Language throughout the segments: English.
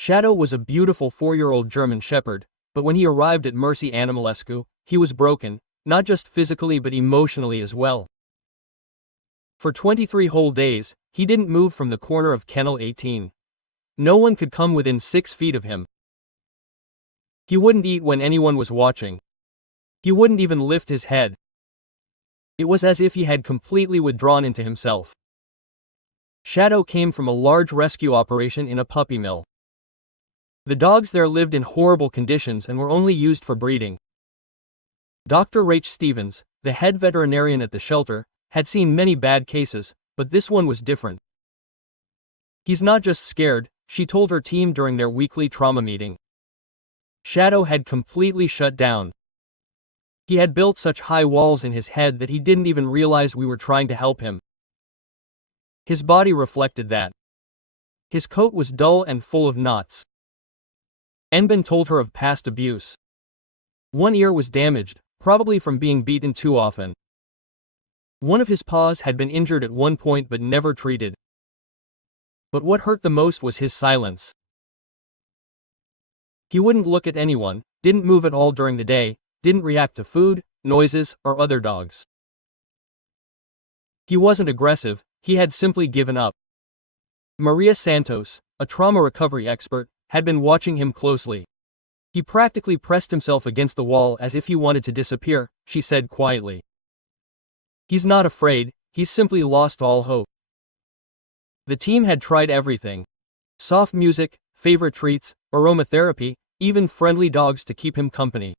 Shadow was a beautiful 4-year-old German Shepherd, but when he arrived at Mercy Animalescu, he was broken, not just physically but emotionally as well. For 23 whole days, he didn't move from the corner of Kennel 18. No one could come within 6 feet of him. He wouldn't eat when anyone was watching. He wouldn't even lift his head. It was as if he had completely withdrawn into himself. Shadow came from a large rescue operation in a puppy mill. The dogs there lived in horrible conditions and were only used for breeding. Dr. Rach Stevens, the head veterinarian at the shelter, had seen many bad cases, but this one was different. He's not just scared, she told her team during their weekly trauma meeting. Shadow had completely shut down. He had built such high walls in his head that he didn't even realize we were trying to help him. His body reflected that. His coat was dull and full of knots. Enben told her of past abuse. One ear was damaged, probably from being beaten too often. One of his paws had been injured at one point but never treated. But what hurt the most was his silence. He wouldn't look at anyone, didn't move at all during the day, didn't react to food, noises, or other dogs. He wasn't aggressive, he had simply given up. Maria Santos, a trauma recovery expert, had been watching him closely. He practically pressed himself against the wall as if he wanted to disappear, she said quietly. He's not afraid, he's simply lost all hope. The team had tried everything. Soft music, favorite treats, aromatherapy, even friendly dogs to keep him company.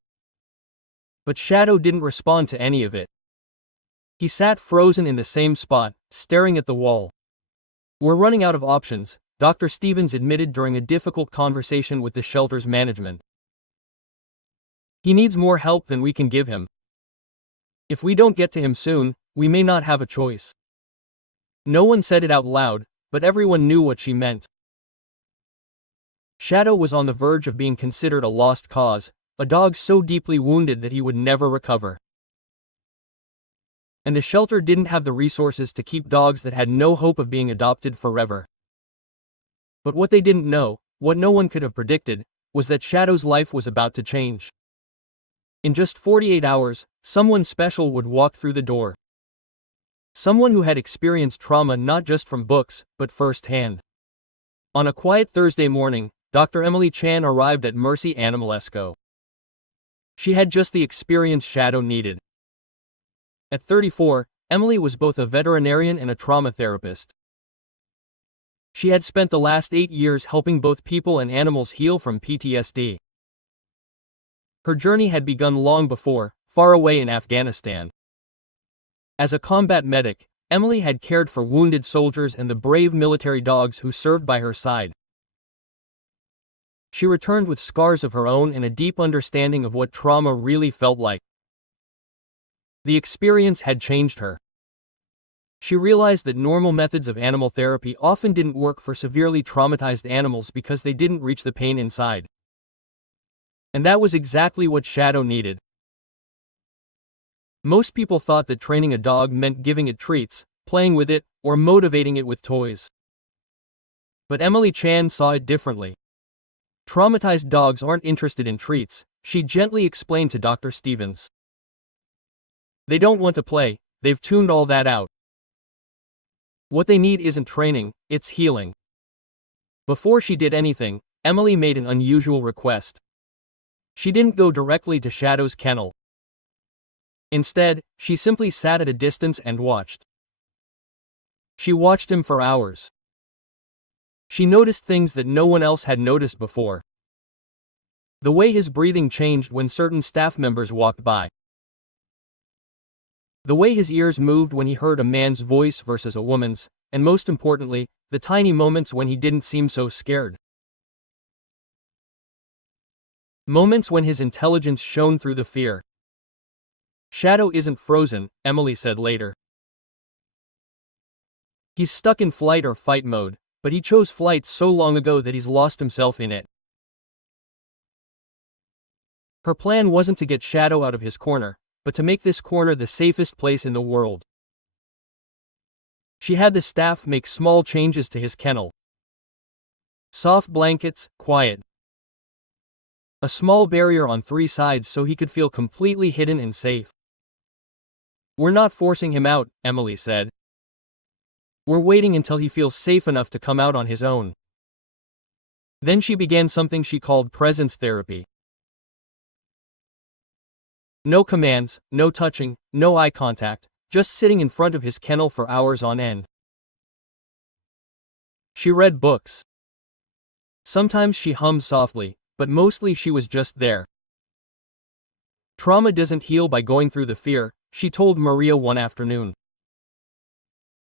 But Shadow didn't respond to any of it. He sat frozen in the same spot, staring at the wall. We're running out of options, Dr. Stevens admitted during a difficult conversation with the shelter's management. He needs more help than we can give him. If we don't get to him soon, we may not have a choice. No one said it out loud, but everyone knew what she meant. Shadow was on the verge of being considered a lost cause, a dog so deeply wounded that he would never recover. And the shelter didn't have the resources to keep dogs that had no hope of being adopted forever. But what they didn't know, what no one could have predicted, was that Shadow's life was about to change. In just 48 hours, someone special would walk through the door. Someone who had experienced trauma not just from books, but firsthand. On a quiet Thursday morning, Dr. Emily Chan arrived at Mercy Animalescu. She had just the experience Shadow needed. At 34, Emily was both a veterinarian and a trauma therapist. She had spent the last 8 years helping both people and animals heal from PTSD. Her journey had begun long before, far away in Afghanistan. As a combat medic, Emily had cared for wounded soldiers and the brave military dogs who served by her side. She returned with scars of her own and a deep understanding of what trauma really felt like. The experience had changed her. She realized that normal methods of animal therapy often didn't work for severely traumatized animals because they didn't reach the pain inside. And that was exactly what Shadow needed. Most people thought that training a dog meant giving it treats, playing with it, or motivating it with toys. But Emily Chan saw it differently. Traumatized dogs aren't interested in treats, she gently explained to Dr. Stevens. They don't want to play, they've tuned all that out. What they need isn't training, it's healing. Before she did anything, Emily made an unusual request. She didn't go directly to Shadow's kennel. Instead, she simply sat at a distance and watched. She watched him for hours. She noticed things that no one else had noticed before. The way his breathing changed when certain staff members walked by. The way his ears moved when he heard a man's voice versus a woman's, and most importantly, the tiny moments when he didn't seem so scared. Moments when his intelligence shone through the fear. Shadow isn't frozen, Emily said later. He's stuck in flight or fight mode, but he chose flight so long ago that he's lost himself in it. Her plan wasn't to get Shadow out of his corner, but to make this corner the safest place in the world. She had the staff make small changes to his kennel. Soft blankets, quiet. A small barrier on 3 sides so he could feel completely hidden and safe. "We're not forcing him out," Emily said. "We're waiting until he feels safe enough to come out on his own." Then she began something she called presence therapy. No commands, no touching, no eye contact, just sitting in front of his kennel for hours on end. She read books. Sometimes she hummed softly, but mostly she was just there. "Trauma doesn't heal by going through the fear," she told Maria one afternoon.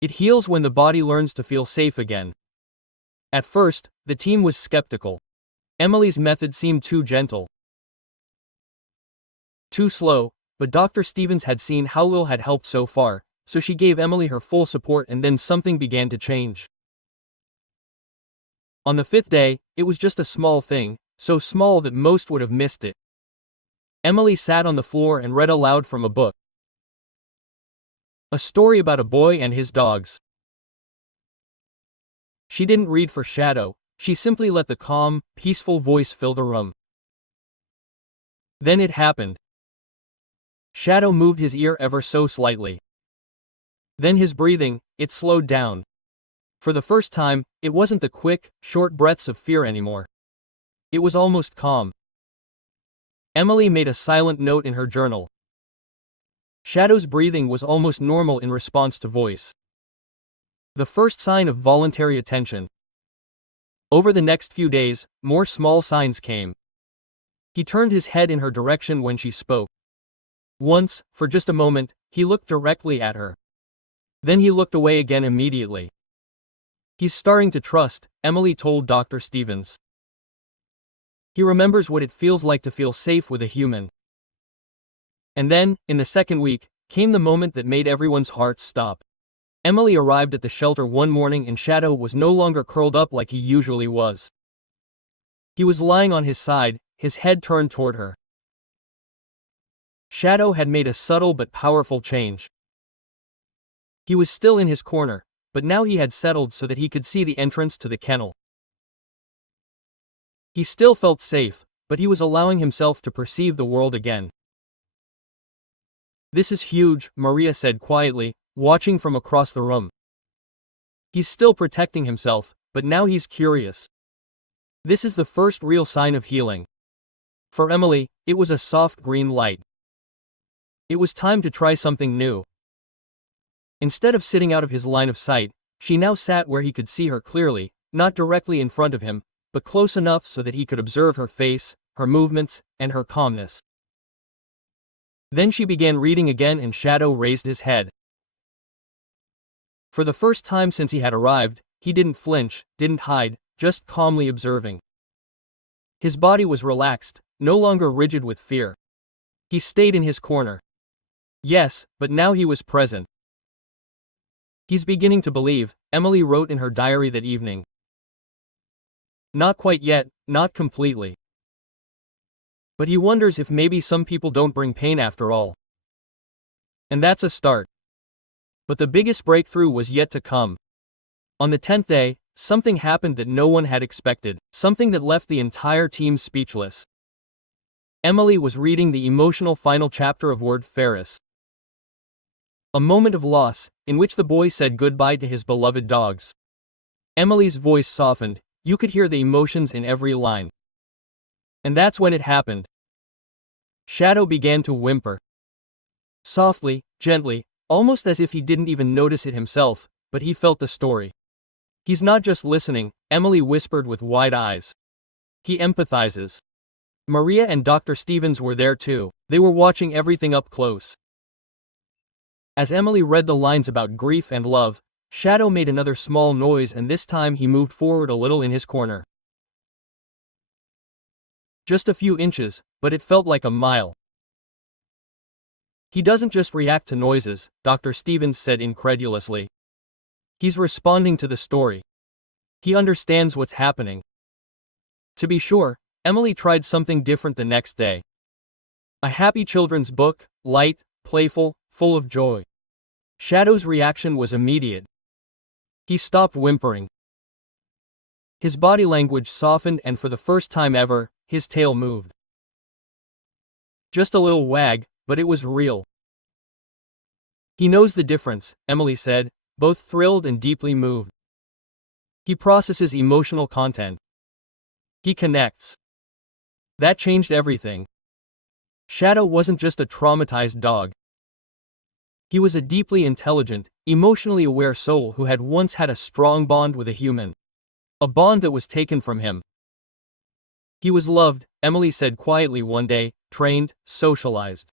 "It heals when the body learns to feel safe again." At first, the team was skeptical. Emily's method seemed too gentle, too slow, but Dr. Stevens had seen how little had helped so far, so she gave Emily her full support, and then something began to change. On the 5th day, it was just a small thing, so small that most would have missed it. Emily sat on the floor and read aloud from a book. A story about a boy and his dogs. She didn't read for Shadow, she simply let the calm, peaceful voice fill the room. Then it happened. Shadow moved his ear ever so slightly. Then his breathing, it slowed down. For the first time, it wasn't the quick, short breaths of fear anymore. It was almost calm. Emily made a silent note in her journal. Shadow's breathing was almost normal in response to voice. The first sign of voluntary attention. Over the next few days, more small signs came. He turned his head in her direction when she spoke. Once, for just a moment, he looked directly at her. Then he looked away again immediately. "He's starting to trust," Emily told Dr. Stevens. "He remembers what it feels like to feel safe with a human." And then, in the second week, came the moment that made everyone's hearts stop. Emily arrived at the shelter one morning and Shadow was no longer curled up like he usually was. He was lying on his side, his head turned toward her. Shadow had made a subtle but powerful change. He was still in his corner, but now he had settled so that he could see the entrance to the kennel. He still felt safe, but he was allowing himself to perceive the world again. "This is huge," Maria said quietly, watching from across the room. "He's still protecting himself, but now he's curious. This is the first real sign of healing." For Emily, it was a soft green light. It was time to try something new. Instead of sitting out of his line of sight, she now sat where he could see her clearly, not directly in front of him, but close enough so that he could observe her face, her movements, and her calmness. Then she began reading again and Shadow raised his head. For the first time since he had arrived, he didn't flinch, didn't hide, just calmly observing. His body was relaxed, no longer rigid with fear. He stayed in his corner. Yes, but now he was present. "He's beginning to believe," Emily wrote in her diary that evening. "Not quite yet, not completely. But he wonders if maybe some people don't bring pain after all. And that's a start." But the biggest breakthrough was yet to come. On the 10th day, something happened that no one had expected, something that left the entire team speechless. Emily was reading the emotional final chapter of Word Ferris. A moment of loss, in which the boy said goodbye to his beloved dogs. Emily's voice softened, you could hear the emotions in every line. And that's when it happened. Shadow began to whimper. Softly, gently, almost as if he didn't even notice it himself, but he felt the story. "He's not just listening," Emily whispered with wide eyes. "He empathizes." Maria and Dr. Stevens were there too. They were watching everything up close. As Emily read the lines about grief and love, Shadow made another small noise and this time he moved forward a little in his corner. Just a few inches, but it felt like a mile. "He doesn't just react to noises," Dr. Stevens said incredulously. "He's responding to the story. He understands what's happening." To be sure, Emily tried something different the next day. A happy children's book, light, playful, full of joy. Shadow's reaction was immediate. He stopped whimpering. His body language softened, and for the first time ever, his tail moved. Just a little wag, but it was real. He knows the difference, Emily said, both thrilled and deeply moved. He processes emotional content. He connects. That changed everything. Shadow wasn't just a traumatized dog. He was a deeply intelligent, emotionally aware soul who had once had a strong bond with a human. A bond that was taken from him. He was loved, Emily said quietly one day, trained, socialized.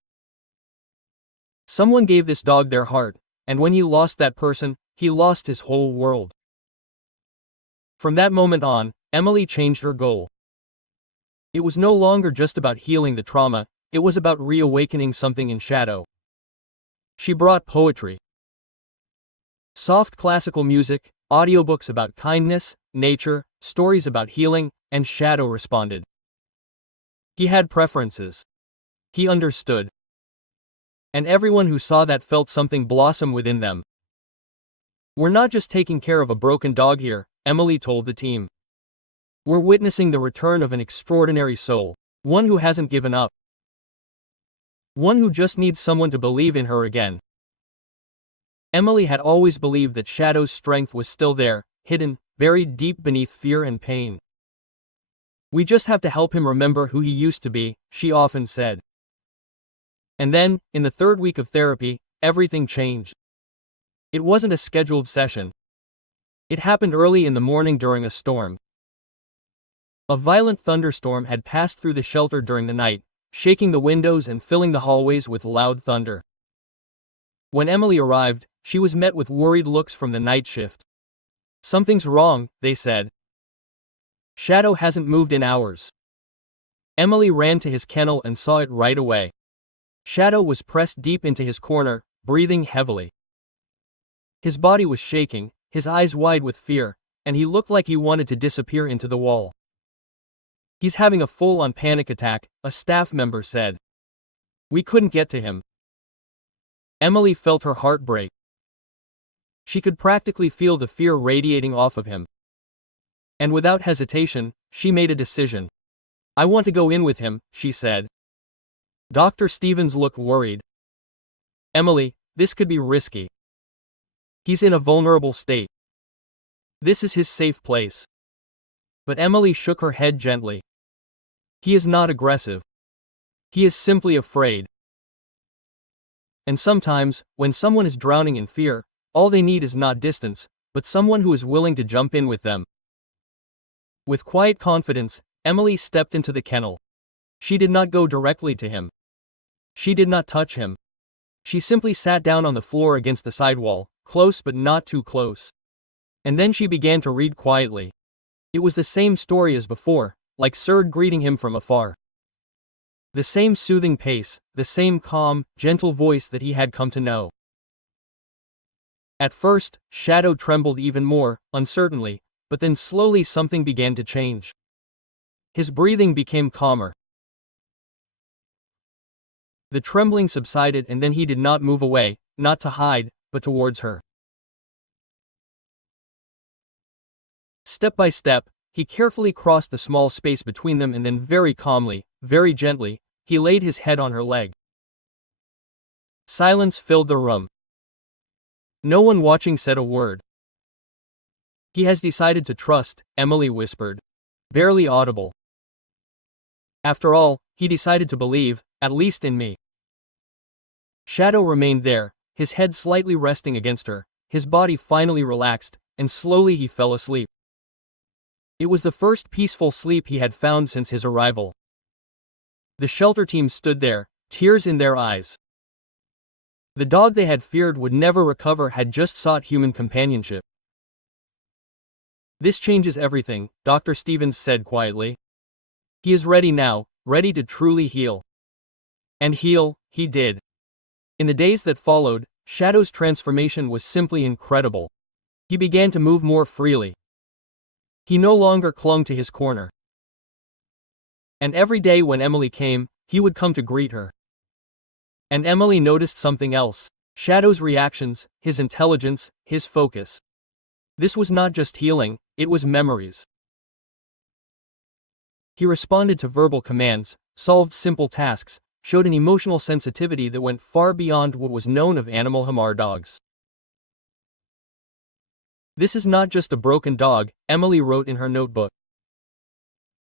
Someone gave this dog their heart, and when he lost that person, he lost his whole world. From that moment on, Emily changed her goal. It was no longer just about healing the trauma, it was about reawakening something in Shadow. She brought poetry. Soft classical music, audiobooks about kindness, nature, stories about healing, and Shadow responded. He had preferences. He understood. And everyone who saw that felt something blossom within them. We're not just taking care of a broken dog here, Emily told the team. We're witnessing the return of an extraordinary soul, one who hasn't given up. One who just needs someone to believe in her again. Emily had always believed that Shadow's strength was still there, hidden, buried deep beneath fear and pain. We just have to help him remember who he used to be, she often said. And then, in the third week of therapy, everything changed. It wasn't a scheduled session. It happened early in the morning during a storm. A violent thunderstorm had passed through the shelter during the night, shaking the windows and filling the hallways with loud thunder. When Emily arrived, she was met with worried looks from the night shift. Something's wrong, they said. Shadow hasn't moved in hours. Emily ran to his kennel and saw it right away. Shadow was pressed deep into his corner, breathing heavily. His body was shaking, his eyes wide with fear, and he looked like he wanted to disappear into the wall. He's having a full-on panic attack, a staff member said. We couldn't get to him. Emily felt her heart break. She could practically feel the fear radiating off of him. And without hesitation, she made a decision. I want to go in with him, she said. Dr. Stevens looked worried. Emily, this could be risky. He's in a vulnerable state. This is his safe place. But Emily shook her head gently. He is not aggressive. He is simply afraid. And sometimes, when someone is drowning in fear, all they need is not distance, but someone who is willing to jump in with them. With quiet confidence, Emily stepped into the kennel. She did not go directly to him. She did not touch him. She simply sat down on the floor against the sidewall, close but not too close. And then she began to read quietly. It was the same story as before, like Surd greeting him from afar. The same soothing pace, the same calm, gentle voice that he had come to know. At first, Shadow trembled even more, uncertainly, but then slowly something began to change. His breathing became calmer. The trembling subsided, and then he did not move away, not to hide, but towards her. Step by step, he carefully crossed the small space between them, and then very calmly, very gently, he laid his head on her leg. Silence filled the room. No one watching said a word. He has decided to trust, Emily whispered. Barely audible. After all, he decided to believe, at least in me. Shadow remained there, his head slightly resting against her, his body finally relaxed, and slowly he fell asleep. It was the first peaceful sleep he had found since his arrival. The shelter team stood there, tears in their eyes. The dog they had feared would never recover had just sought human companionship. This changes everything, Dr. Stevens said quietly. He is ready now, ready to truly heal. And heal, he did. In the days that followed, Shadow's transformation was simply incredible. He began to move more freely. He no longer clung to his corner. And every day when Emily came, he would come to greet her. And Emily noticed something else. Shadow's reactions, his intelligence, his focus. This was not just healing, it was memories. He responded to verbal commands, solved simple tasks, showed an emotional sensitivity that went far beyond what was known of animal Hamar dogs. "This is not just a broken dog," Emily wrote in her notebook.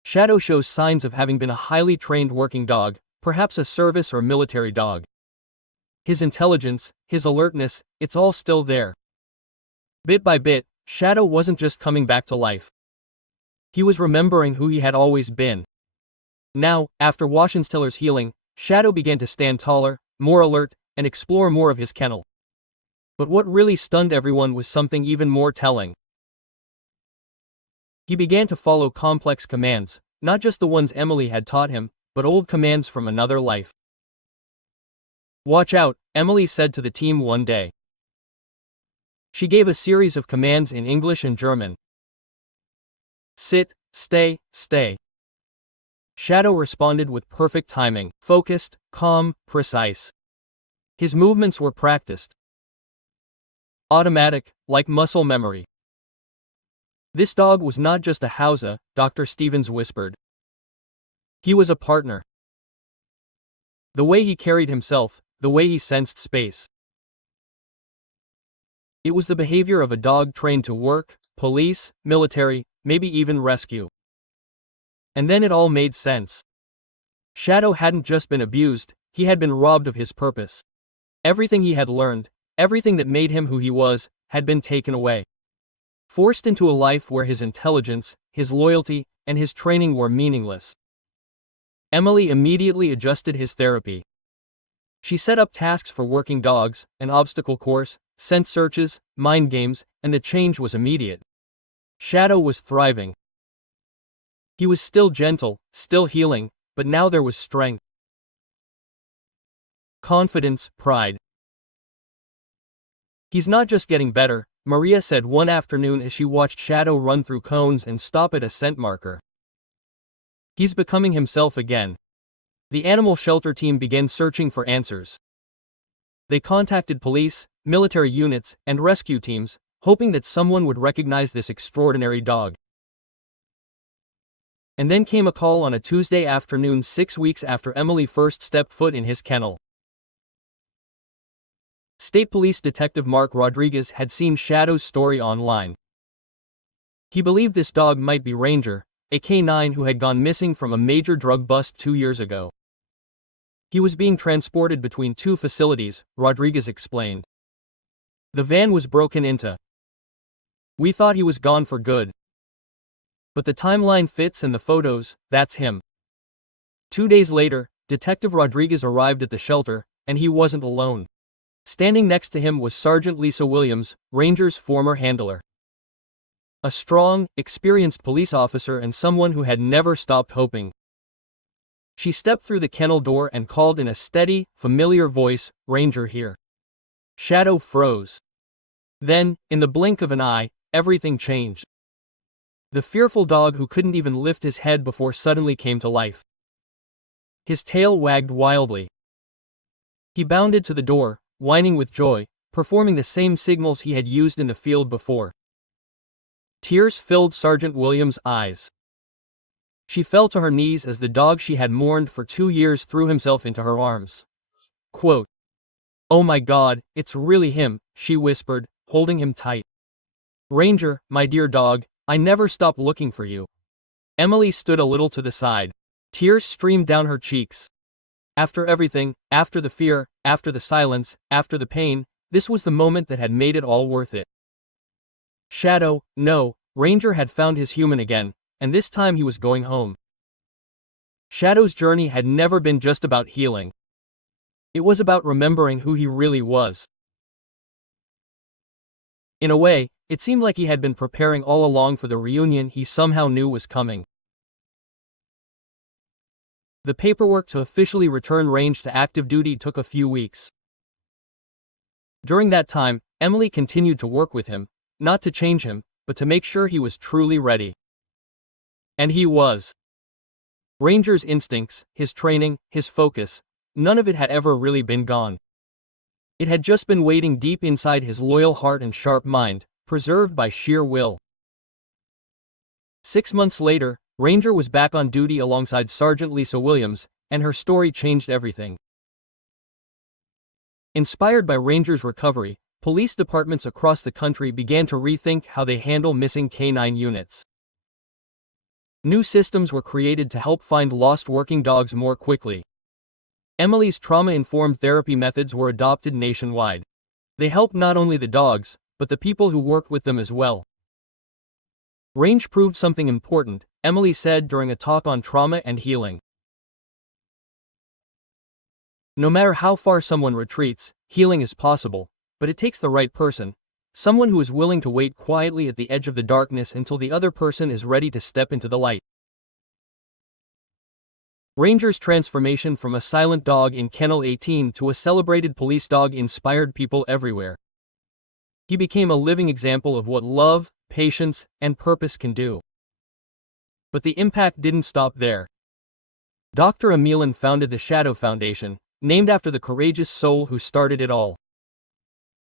"Shadow shows signs of having been a highly trained working dog, perhaps a service or military dog. His intelligence, his alertness, it's all still there." Bit by bit, Shadow wasn't just coming back to life. He was remembering who he had always been. Now, after Waschenstiller's healing, Shadow began to stand taller, more alert, and explore more of his kennel. But what really stunned everyone was something even more telling. He began to follow complex commands, not just the ones Emily had taught him, but old commands from another life. "Watch out," Emily said to the team one day. She gave a series of commands in English and German. "Sit, stay, stay." Shadow responded with perfect timing, focused, calm, precise. His movements were practiced. Automatic, like muscle memory. "This dog was not just a Hausa," Dr. Stevens whispered. "He was a partner." The way he carried himself, the way he sensed space. It was the behavior of a dog trained to work, police, military, maybe even rescue. And then it all made sense. Shadow hadn't just been abused, he had been robbed of his purpose. Everything he had learned, everything that made him who he was, had been taken away. Forced into a life where his intelligence, his loyalty, and his training were meaningless. Emily immediately adjusted his therapy. She set up tasks for working dogs, an obstacle course, scent searches, mind games, and the change was immediate. Shadow was thriving. He was still gentle, still healing, but now there was strength. Confidence, pride. "He's not just getting better," Maria said one afternoon as she watched Shadow run through cones and stop at a scent marker. "He's becoming himself again." The animal shelter team began searching for answers. They contacted police, military units, and rescue teams, hoping that someone would recognize this extraordinary dog. And then came a call on a Tuesday afternoon 6 weeks after Emily first stepped foot in his kennel. State Police Detective Mark Rodriguez had seen Shadow's story online. He believed this dog might be Ranger, a K9 who had gone missing from a major drug bust 2 years ago. He was being transported between two facilities, Rodriguez explained. The van was broken into. "We thought he was gone for good. But the timeline fits and the photos, that's him." 2 days later, Detective Rodriguez arrived at the shelter, and he wasn't alone. Standing next to him was Sergeant Lisa Williams, Ranger's former handler. A strong, experienced police officer and someone who had never stopped hoping. She stepped through the kennel door and called in a steady, familiar voice, "Ranger here." Shadow froze. Then, in the blink of an eye, everything changed. The fearful dog who couldn't even lift his head before suddenly came to life. His tail wagged wildly. He bounded to the door, whining with joy, performing the same signals he had used in the field before. Tears filled Sergeant Williams' eyes. She fell to her knees as the dog she had mourned for 2 years threw himself into her arms. Quote, "Oh my God, it's really him," she whispered, holding him tight. "Ranger, my dear dog, I never stopped looking for you." Emily stood a little to the side. Tears streamed down her cheeks. After everything, after the fear, after the silence, after the pain, this was the moment that had made it all worth it. Shadow, no, Ranger had found his human again, and this time he was going home. Shadow's journey had never been just about healing. It was about remembering who he really was. In a way, it seemed like he had been preparing all along for the reunion he somehow knew was coming. The paperwork to officially return Range to active duty took a few weeks. During that time, Emily continued to work with him, not to change him, but to make sure he was truly ready. And he was. Ranger's instincts, his training, his focus, none of it had ever really been gone. It had just been waiting deep inside his loyal heart and sharp mind, preserved by sheer will. 6 months later, Ranger was back on duty alongside Sergeant Lisa Williams, and her story changed everything. Inspired by Ranger's recovery, police departments across the country began to rethink how they handle missing canine units. New systems were created to help find lost working dogs more quickly. Emily's trauma-informed therapy methods were adopted nationwide. They helped not only the dogs, but the people who worked with them as well. Range proved something important, Emily said during a talk on trauma and healing. No matter how far someone retreats, healing is possible, but it takes the right person, someone who is willing to wait quietly at the edge of the darkness until the other person is ready to step into the light. Ranger's transformation from a silent dog in Kennel 18 to a celebrated police dog inspired people everywhere. He became a living example of what love, patience, and purpose can do. But the impact didn't stop there. Dr. Emilin founded the Shadow Foundation, named after the courageous soul who started it all.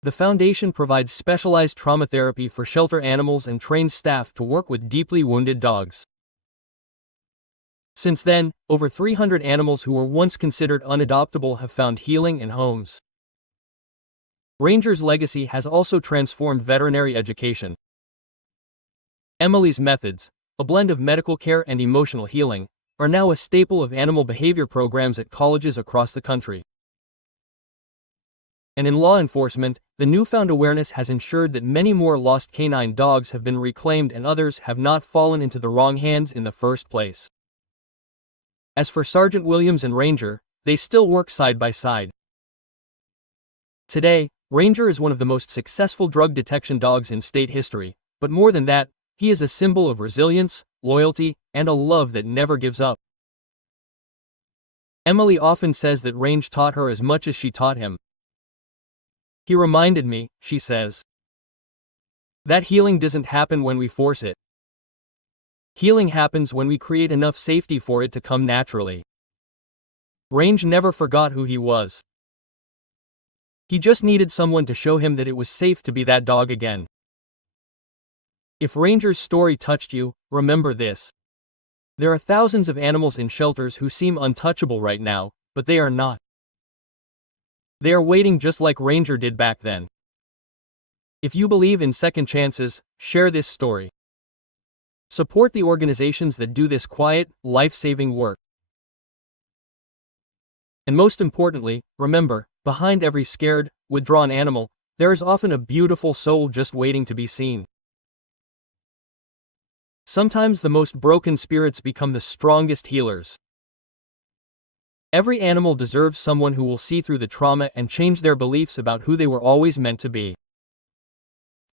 The foundation provides specialized trauma therapy for shelter animals and trains staff to work with deeply wounded dogs. Since then, over 300 animals who were once considered unadoptable have found healing and homes. Ranger's legacy has also transformed veterinary education. Emily's methods, a blend of medical care and emotional healing, are now a staple of animal behavior programs at colleges across the country. And in law enforcement, the newfound awareness has ensured that many more lost canine dogs have been reclaimed and others have not fallen into the wrong hands in the first place. As for Sergeant Williams and Ranger, they still work side by side. Today, Ranger is one of the most successful drug detection dogs in state history, but more than that, he is a symbol of resilience, loyalty, and a love that never gives up. Emily often says that Range taught her as much as she taught him. He reminded me, she says, that healing doesn't happen when we force it. Healing happens when we create enough safety for it to come naturally. Range never forgot who he was. He just needed someone to show him that it was safe to be that dog again. If Ranger's story touched you, remember this. There are thousands of animals in shelters who seem untouchable right now, but they are not. They are waiting just like Ranger did back then. If you believe in second chances, share this story. Support the organizations that do this quiet, life-saving work. And most importantly, remember, behind every scared, withdrawn animal, there is often a beautiful soul just waiting to be seen. Sometimes the most broken spirits become the strongest healers. Every animal deserves someone who will see through the trauma and change their beliefs about who they were always meant to be.